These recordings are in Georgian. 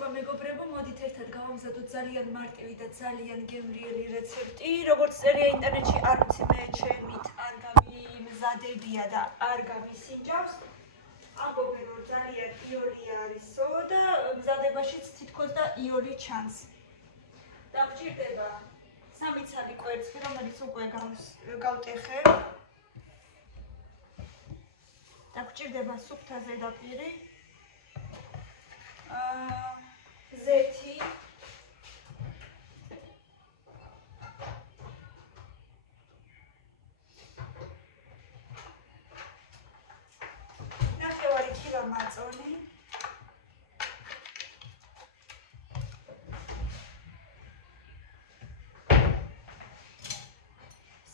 მადლობა მეგობრებო, მოდით ერთად გავამზადოთ ძალიან მარტივი და ძალიან გემრიელი რეცეპტი. როგორც წერია ინტერნეტში, არ ვიცი მე ჩემით არ გამიმზადებია და არ გამისინჯავს. ამბობენ რომ ძალიან იოლი არისო და მზადებაშიც თითქოს და იოლი ჩანს. დამჭირდება 3 ცალი კვერცხი, რომელიც უკვე გავტეხე. დამჭირდება სუფთა ზედაპირი. ზეთი ნახევარი კილო მაწონი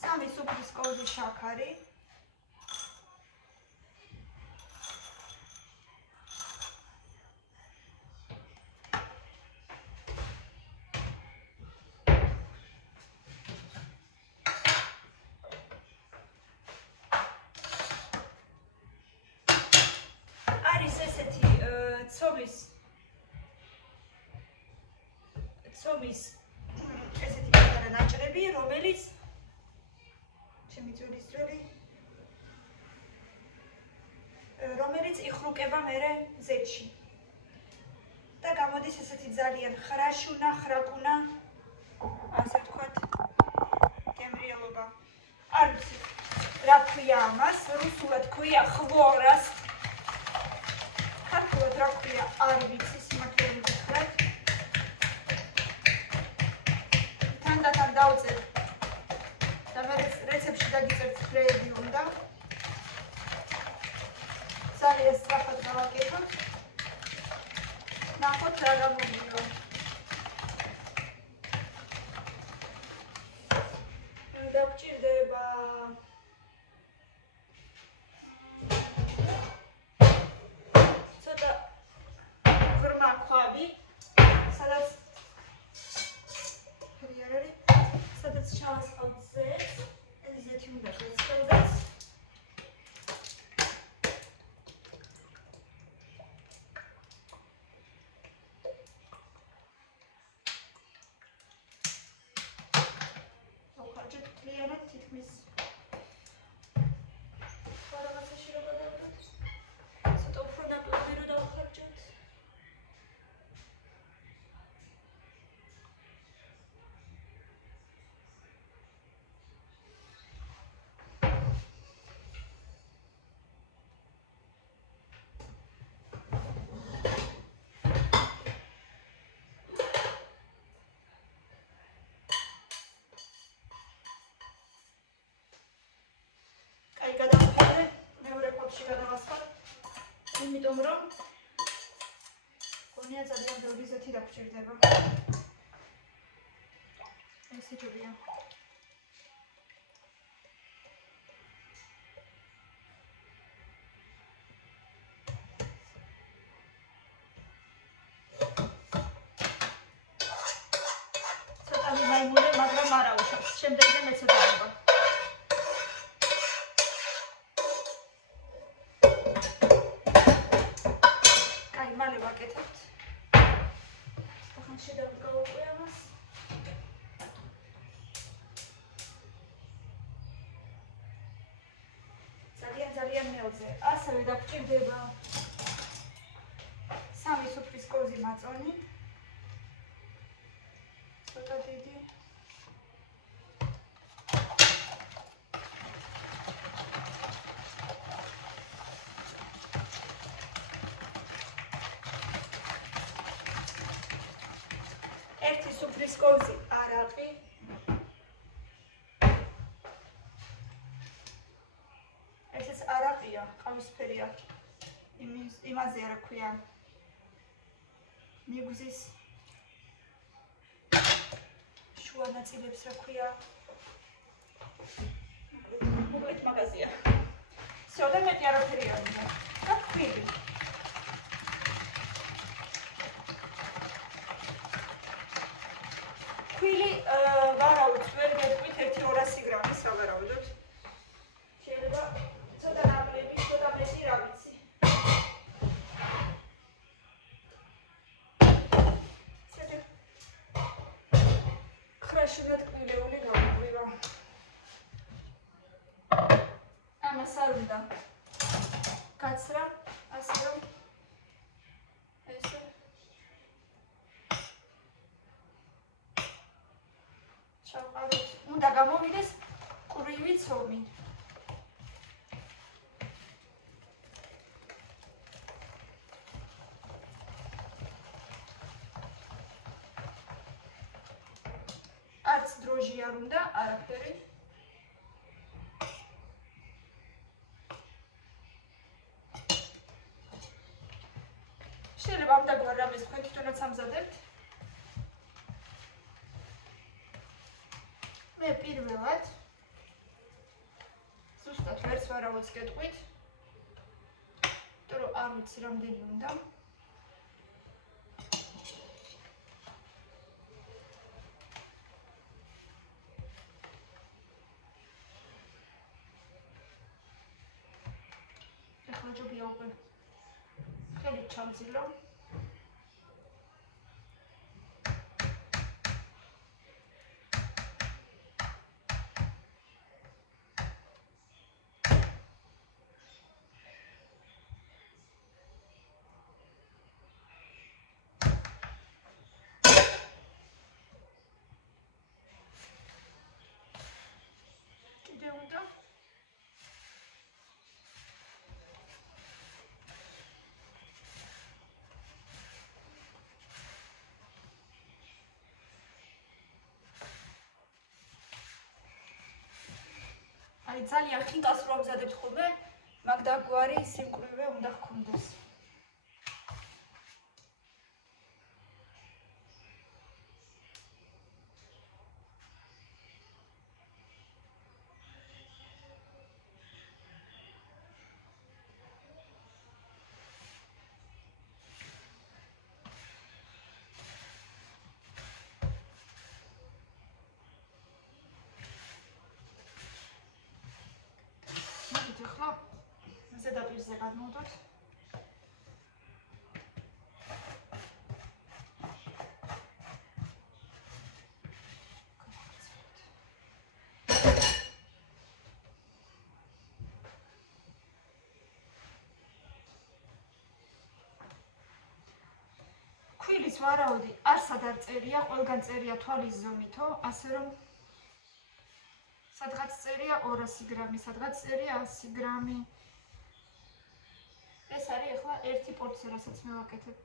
სამი სუფრის კოვზი შაქარი ცომის ესეთი პატარა ნაჭრები, რომელიც ჩემი ძვლის ძველი რომელიც იხრუკება მერე ზეთში და გამოდის ესეთი ძალიან ხრაშუნა, ხრაკუნა, ასე ვთქვათ, გემრიელობა. არ ვიცი რა ქვია ამას, რუსულად ქვია ხვორას. ქართულად რა ქვია არ ვიცი, სიმართლე მიგითხრათ. თანდათან დავწერ და მე რეცეპტში დაგიწერთ ფრეები უნდა. ძალიან სწრაფად გავაკეთოთ. ნახოთ რა გამომივა. დაგჭირდება ცოტა ღრმა ქვაბი, სადაც სადაც ჩავასხავთ ზეთს, ზეთი უნდა შეცვლდეს. დავხარჯოთ მთლიანად თითქმის რაღაცაში რომ გადავდოთ. ცოტა უფრო ნაკლები რომ დავხარჯოთ. იმიტომ რომ გონია ძალიან ბევრი ზეთი დაგჭირდება. ეს იჯობია. ცოტა მიმაიმულე, მაგრამ არა უშავს. შემდეგზე მეცოდდება. მალე ვაკეთებთ. ახლა შედავდგავოყვე ამას. ძალიან მეოძე. ასევე დაგჭირდება 3 სუფრის კოვზი მაწონი. ცოტა დიდი. სუფრის კოვზი არაყი. ესეც არაყია, ყავისფერია. იმაზე რა ქვია. მიგზის შუა ნაწილებს რა ქვია. მოკლედ მაგაზია. всё, და მეტი არაფერი არ უნდა. და ქვილი. ქვილი ვარავით ვერ გეტყვით 1-200 გრამის ავერავდოთ. შეიძლება ცოტა ნაკლები, ცოტა მეტი რა ვიცი. გამოვიდეს ყრივი ცომი. არც დროჟი არ უნდა, არაფერი. შეიძლება ამ დაგვარ რამეს თქვენ თვითონაც ამზადებთ. მე პირველად ზუსტად ვერც ვარავაც გეტყვით. იმიტომ რომ არ ვიცი რამდენი უნდა. ეხლა ჯობია უკვე ხელით ჩამძილო. კიდე უნდა აი ძალიან ხინკალს რო ამზადებთ ხოლმე, მაგ დაგვარი სიმკვრივე უნდა ჰქონდეს. ახლა ზედაპირზე გადმოვდოთ. ქვილის ვარაუდი არსად არ წერია, ყველგან წერია თვალის ზომითო, ასე რომ სადღაც წერია 200 გრამი, სადღაც წერია 100 გრამი. ეს არის ახლა ერთი პორცია, რასაც მე ვაკეთებ.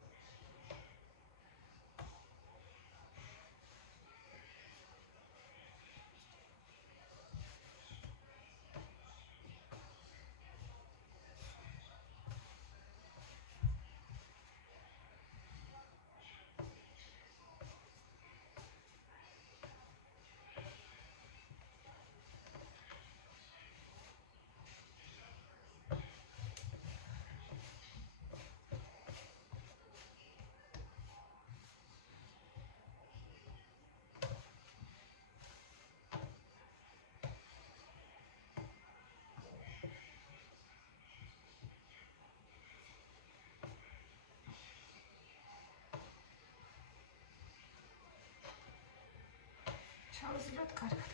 ჩავზილოთ კარგად.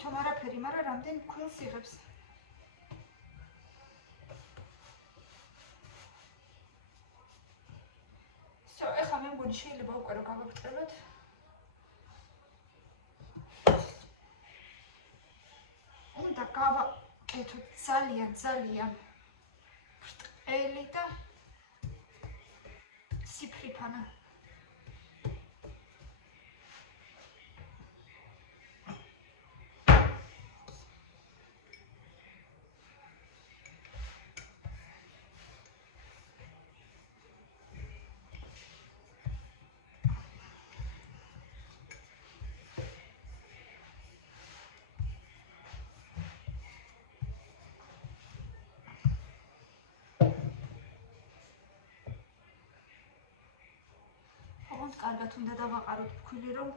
ვითომ არაფერი, მაგრამ რამდენ ქვილს იღებს. всё, ეხლა მე მგონი შეიძლება უკვე რომ გავაგრძელოთ. უნდა გავაკეთოთ ძალიან ბრტყელი და სიფრიფანა. კარგად უნდა დავაყაროთ ფქვილი, რომ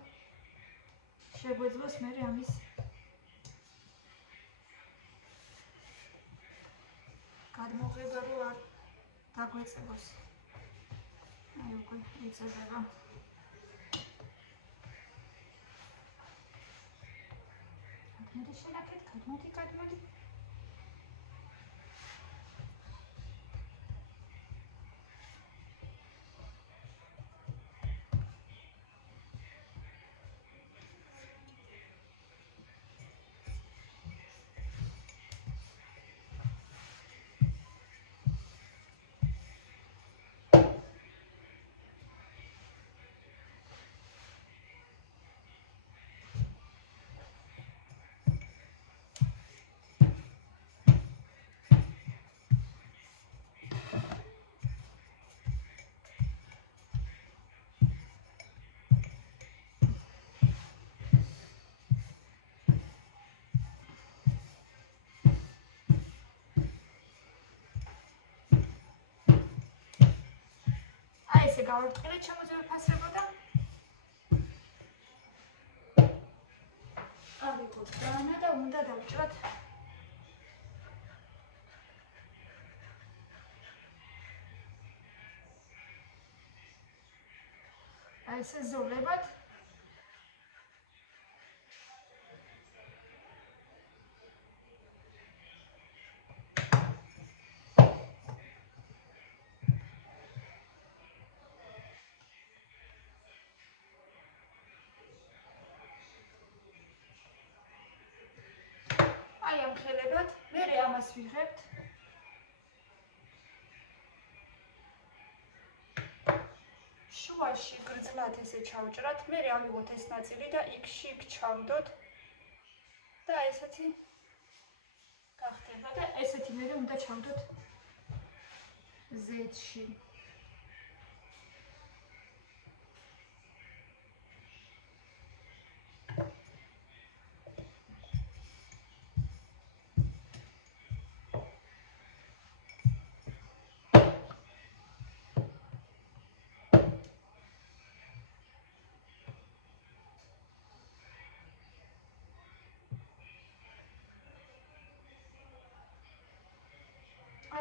შეგვეძლოს მე ამის გადმოღება რო არ დაგვეწევოს. აი უკვე იწედება. გადმოდი შენაკეთ, გადმოდი. ესე გავარტყილეთ შემოძებელ ფასრებოდა. ავიღოთ დანა და უნდა დავჭრათ აი ესე ზოლებად. აი ამ ხელებად, მე ამას ვიღებთ. შუაში გრძლად ესე ჩავჭრათ, მე ამიღოთ ეს ნაწილი და იქ ჩავდოთ. და ესეთი გახდება და ესეთი მე უნდა ჩავდოთ ზეთში.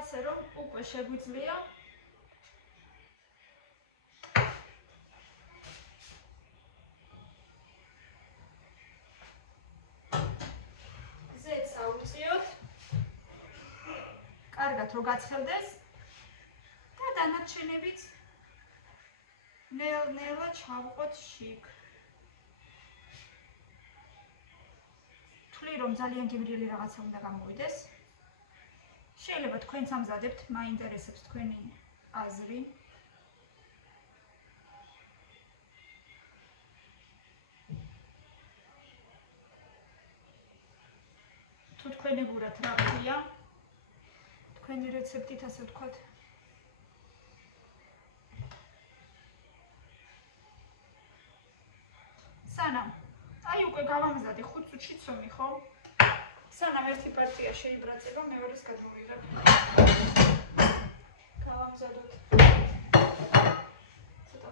ასე რომ უკვე შეგვიძლია ზეთს აუწიოთ, კარგად რომ გაცხელდეს და დანარჩენებიც ნელ-ნელა ჩავყოთ შიგ. თვლი რომ ძალიან გემრიელი რაღაცა უნდა გამოვიდეს. შეიძლება თქვენც ამზადებთ, მაინტერესებს თქვენი აზრი. თუ თქვენებურად რა ქვია, თქვენი რეცეპტით ასე ვთქვათ. სანამ, აი უკვე გავამზადე 5 წუთში ცომი, ხო? სანამ ერთი პარტია შეიბრაწება, მეორეს გადმოვიღებ. გავამზადოთ ცოტა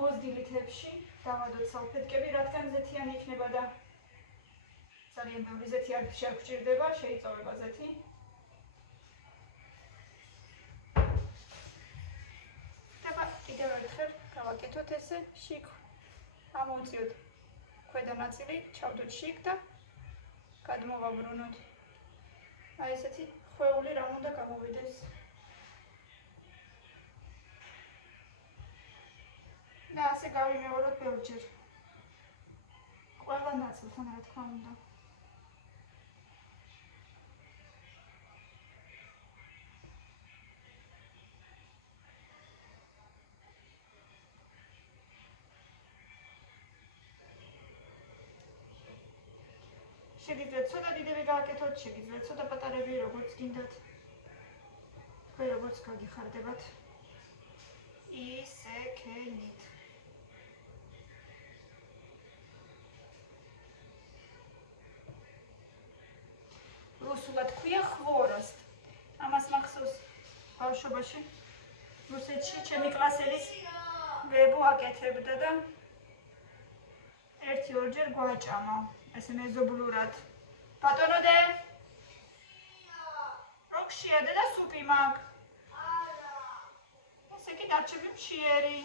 მოზრდილი თებში, დავადოთ სალფეტკები, რადგან ზეთიანი იქნება და ძალიან ბევრი ზეთი არ შეგვჭირდება, შეიწოვება ზეთი. და კიდევ ერთხელ გავაკეთოთ ესე შიგ. ამოვწიოთ ქვედა ნაწილი, ჩავდოთ შიგ და გადმოვაბრუნოთ. აი ესეთი ხვეული რამ უნდა გამოვიდეს. და ასე გავიმეოროთ ბევრჯერ. ყველა ნაწილთან რა თქმა უნდა. შეგიძლიათ ცოტა დიდები გააკეთოთ, შეგიძლიათ ცოტა პატარები, როგორც გინდათ. თქვენ როგორც გაგიხარდებათ, ისე ქენით. რუსულად ქვია ხვოროსტ. ამას მახსოვს ბავშვობაში რუსეთში ჩემი კლასელის ვებო აკეთებდა და ერთი-ორჯერ გვაჭამა, ესე მეზობლურად. ბატონო დე? როქშია და სუპი მაგ? არა. ესე კი დარჩები მშიერი.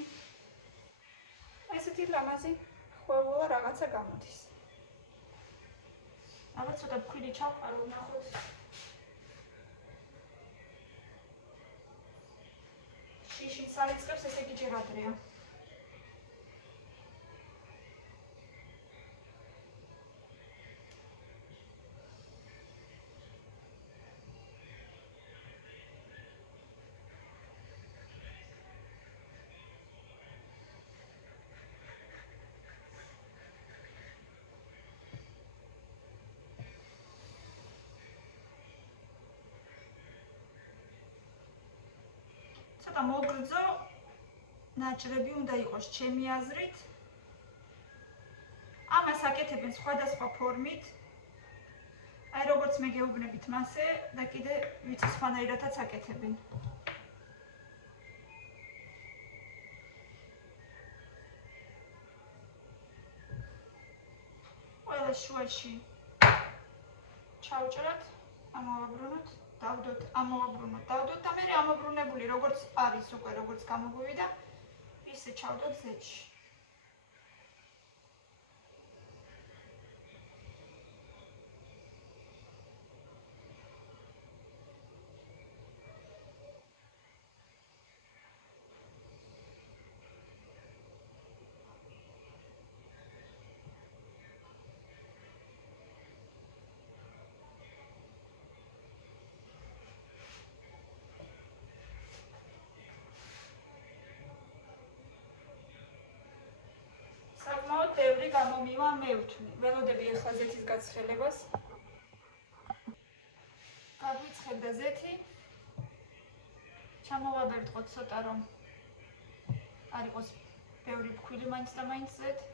ესეთი ლამაზი ხვეულა რაღაცა გამოდის. აბა ცოტა ფქვილი ჩავყარო, ნახოთ. შიში სარიცხებს ესე კი ჯერ ადრეა. ცოტა მოგრძო, ნაჭრები უნდა იყოს ჩემი აზრით. ამას აკეთებენ სხვადასხვა ფორმით. აი როგორც მე გეუბნებით მასე და კიდე ვიცი სხვანაირადაც აკეთებენ. ყველა შუაში ჩავჭრათ, ამოვაბრუნოთ. დავდოთ, ამოვაბრუნოთ, დავდოთ და მე ამობრუნებული როგორც არის უკვე როგორც გამოგვივიდა, ისე ჩავდოთ ზეთში. ბევრი გამომივა მევთვლი. ველოდები ახლა ზეთის გაცხელებას. გაგვიცხებდა ზეთი. ჩამოვაბერტყოთ ცოტა რომ არ იყოს ბევრი ფქვილი მაინც და მაინც ზეთ.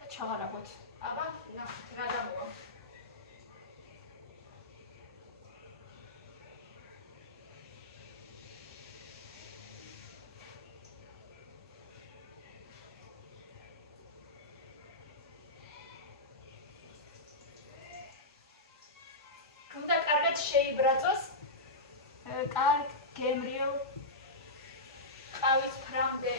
და ჩავარაგოთ. აბა, ნახეთ რა გამოვა. შეიბრაწოს კარგ გემრიელ ყავის ფრამდე.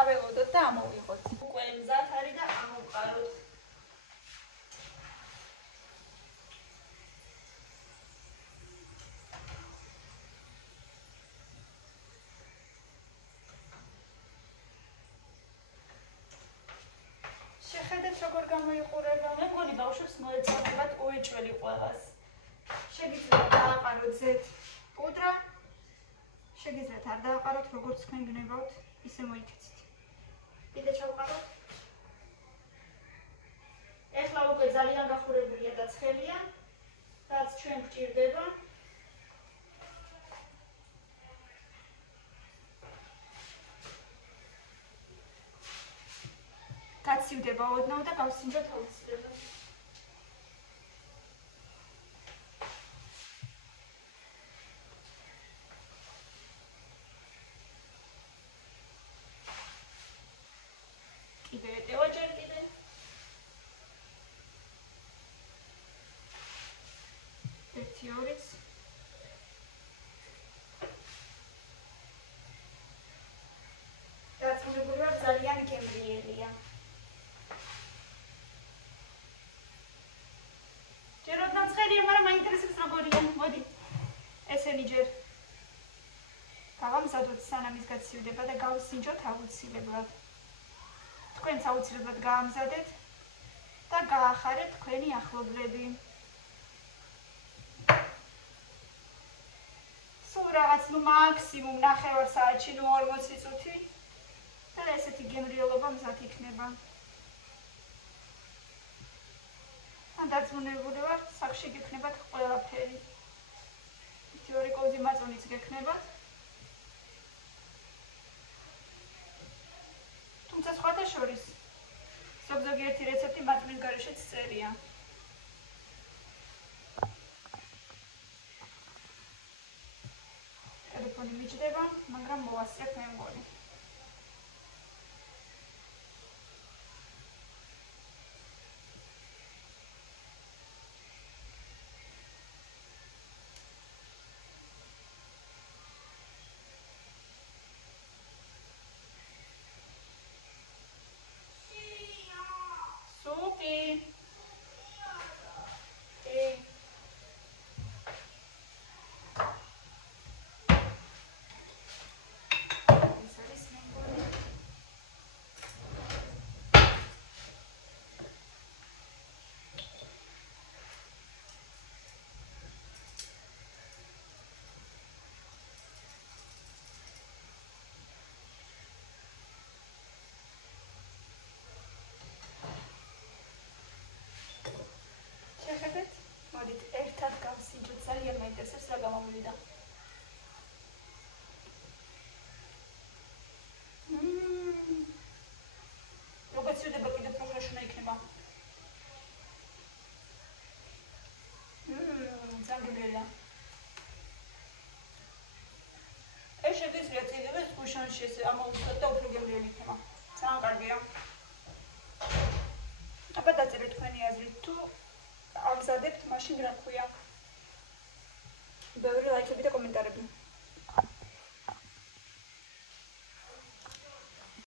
დავეღოდოთ და ამოვიღოთ. უკვე მზად არის და ამოვყაროთ. შეხედეთ როგორ გამოიყურება. მე მგონი ბავშვებს მოეწონებათ უეჭველი ყველას. შეგიძლიათ დააყაროთ ზეთ პუდრა. შეგიძლიათ არ დააყაროთ, როგორც თქვენ გნებავთ, ისე მოიქცეთ. კიდე ჩავყაროთ. ეხლა უკვე ძალიან გახურებულია და ცხელია, რაც ჩვენ გვჭირდება. გაცივდება ოდნავ და გავსინჯოთ აუცილებლად. კიდე ეტევა ჯერ კიდე. ერთი ორიც. დაწუნებული ვარ, ძალიან გემრიელია. ჯერ ოდნავ ცხელია, მაგრამ მაინტერესებს როგორია. მოდი, ესენი ჯერ გავამზადოთ სანამ ის გაცივდება და გავსინჯოთ აუცილებლად. თქვენც აუცილებლად გაამზადეთ და გაახარეთ თქვენი ახლობლები. სულ რაღაც მაქსიმუმ 9 საათში 40 წუთი და ესეთი გემრიელობა მზად იქნება. ან დარწმუნებული ვარ, სახში გექნებათ ყველაფერი. ორი კოზი მაწონიც გექნებათ. თუმცა სხვათა შორის ზოგიერთი რეცეპტი მაწვნის გარეშეც წერია. ტელეფონი მიჭდება, მაგრამ მოვასწრებ მე მგონი. მოდით ერთად გავსინჯოთ, ძალიან მაინტერესებს რა გამომივიდა. როგორც ვიდება კიდევ უფრო ხეშუნა იქნება. ძალიან გემრიელია. ეს შეგიძლია წიგნების გუშონში ესე ამოვუხსნათ და უფრო გემრიელი იქნება. ძალიან კარგია. აბა დაწერეთ თქვენი აზრით თუ აგზადებთ, მაშინ რა ქვია. ბევრი ლაიქები და კომენტარები.